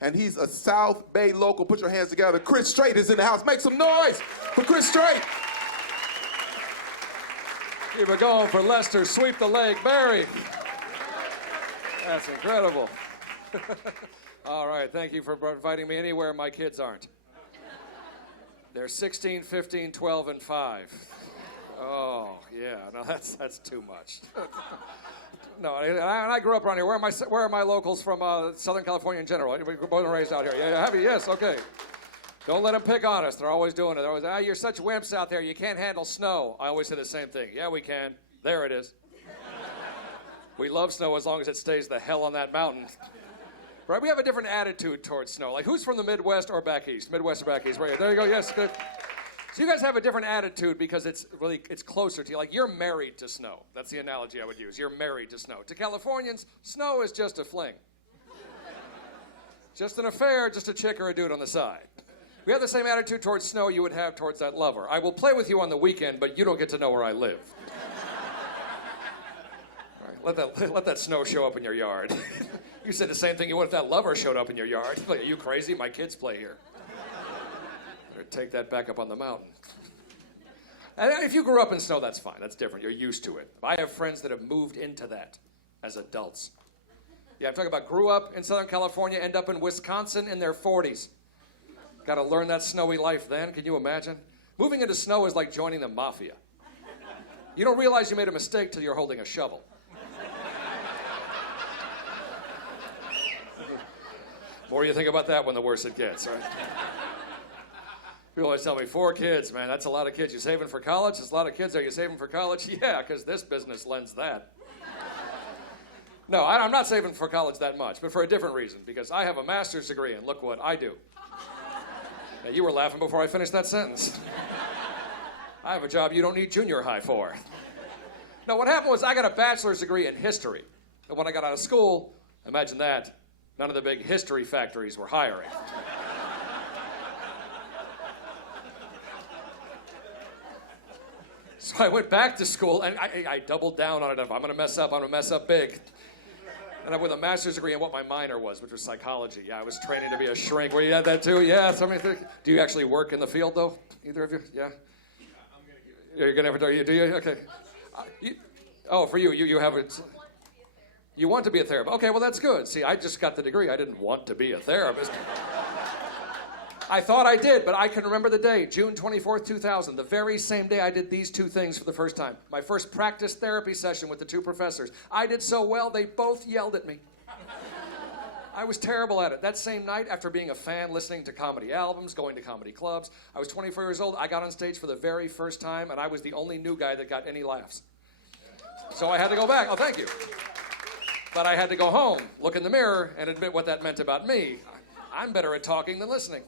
And he's a South Bay local. Put your hands together. Chris Strait is in the house. Make some noise for Chris Strait. Keep it going for Lester. Sweep the leg. Barry. That's incredible. All right, thank you for inviting me anywhere my kids aren't. They're 16, 15, 12, and 5. Oh, yeah, no, that's too much. No, and I grew up around here. Where are my locals from Southern California in general? We're born and raised out here. Yeah, have you? Yes, okay. Don't let them pick on us. They're always doing it. They're always, you're such wimps out there. You can't handle snow. I always say the same thing. Yeah, we can. There it is. We love snow as long as it stays the hell on that mountain. Right? We have a different attitude towards snow. Like, who's from the Midwest or back east? Midwest or back east? Right. There you go. Yes, good. So you guys have a different attitude because it's closer to you. Like, you're married to snow. That's the analogy I would use. You're married to snow. To Californians, snow is just a fling. Just an affair, just a chick or a dude on the side. We have the same attitude towards snow you would have towards that lover. I will play with you on the weekend, but you don't get to know where I live. All right, let that snow show up in your yard. You said the same thing you would if that lover showed up in your yard. Like, are you crazy? My kids play here. Take that back up on the mountain. And if you grew up in snow, that's fine. That's different. You're used to it. I have friends that have moved into that as adults. Yeah, I'm talking about grew up in Southern California, end up in Wisconsin in their 40s. Got to learn that snowy life then. Can you imagine? Moving into snow is like joining the mafia. You don't realize you made a mistake till you're holding a shovel. The more you think about that one, the worse it gets, right? People always tell me, 4 kids, man, that's a lot of kids. You saving for college? That's a lot of kids. Are you saving for college? Yeah, because this business lends that. No, I'm not saving for college that much, but for a different reason, because I have a master's degree, and look what I do. Now, you were laughing before I finished that sentence. I have a job you don't need junior high for. No, what happened was I got a bachelor's degree in history. And when I got out of school, imagine that, none of the big history factories were hiring. So I went back to school, and I doubled down on it. If I'm going to mess up, I'm going to mess up big. And I'm with a master's degree in what my minor was, which was psychology. Yeah, I was training to be a shrink. Well, you had that too? Yeah. Do you actually work in the field, though? Either of you? Yeah? You're going to have a... Do you? Okay. For you. You have it. You want to be a therapist. Okay, well, that's good. See, I just got the degree. I didn't want to be a therapist. I thought I did, but I can remember the day, June 24th, 2000, the very same day I did these 2 things for the first time. My first practice therapy session with the 2 professors. I did so well, they both yelled at me. I was terrible at it. That same night, after being a fan, listening to comedy albums, going to comedy clubs, I was 24 years old. I got on stage for the very first time, and I was the only new guy that got any laughs. So I had to go back. Oh, thank you. But I had to go home, look in the mirror, and admit what that meant about me. I'm better at talking than listening.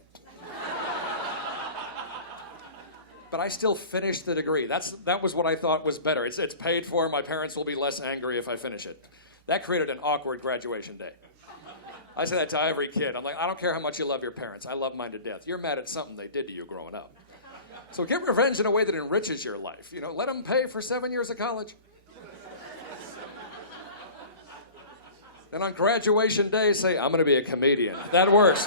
But I still finished the degree. That was what I thought was better. It's paid for. My parents will be less angry if I finish it. That created an awkward graduation day. I say that to every kid. I'm like, I don't care how much you love your parents. I love mine to death. You're mad at something they did to you growing up. So get revenge in a way that enriches your life. You know, let them pay for 7 years of college. Then on graduation day, say, I'm going to be a comedian. That works.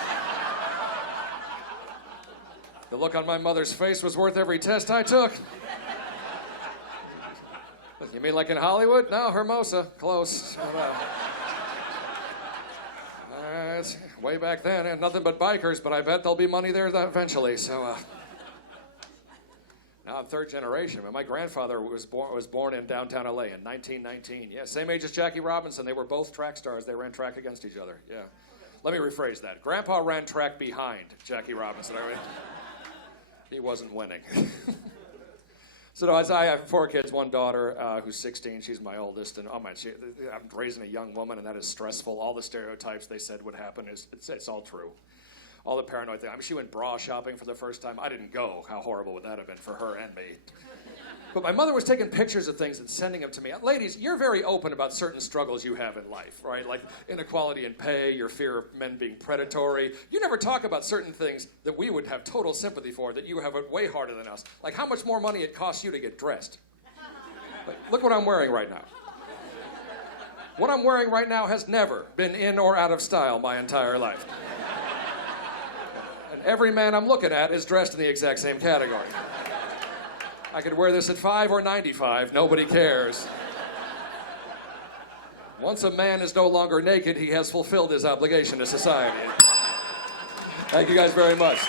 The look on my mother's face was worth every test I took. You mean like in Hollywood? No, Hermosa. Close. It's way back then, and nothing but bikers, but I bet there'll be money there eventually. So now I'm 3rd generation. My grandfather was born in downtown LA in 1919. Yeah, same age as Jackie Robinson. They were both track stars. They ran track against each other. Yeah. Let me rephrase that. Grandpa ran track behind Jackie Robinson. He wasn't winning. So no, I have 4 kids, 1 daughter who's 16. She's my oldest, and I'm raising a young woman, and that is stressful. All the stereotypes they said would happen, it's all true. All the paranoid thing. I mean, she went bra shopping for the first time. I didn't go. How horrible would that have been for her and me? But my mother was taking pictures of things and sending them to me. Ladies, you're very open about certain struggles you have in life, right? Like inequality in pay, your fear of men being predatory. You never talk about certain things that we would have total sympathy for, that you have it way harder than us. Like how much more money it costs you to get dressed. Like, look what I'm wearing right now. What I'm wearing right now has never been in or out of style my entire life. Every man I'm looking at is dressed in the exact same category. I could wear this at 5 or 95, nobody cares. Once a man is no longer naked, he has fulfilled his obligation to society. Thank you guys very much.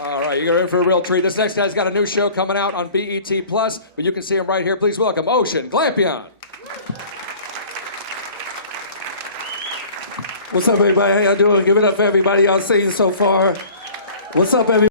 All right, you're in for a real treat. This next guy's got a new show coming out on BET+, but you can see him right here. Please welcome Ocean Glampion. What's up, everybody? How y'all doing? Give it up for everybody y'all seen so far. What's up, everybody?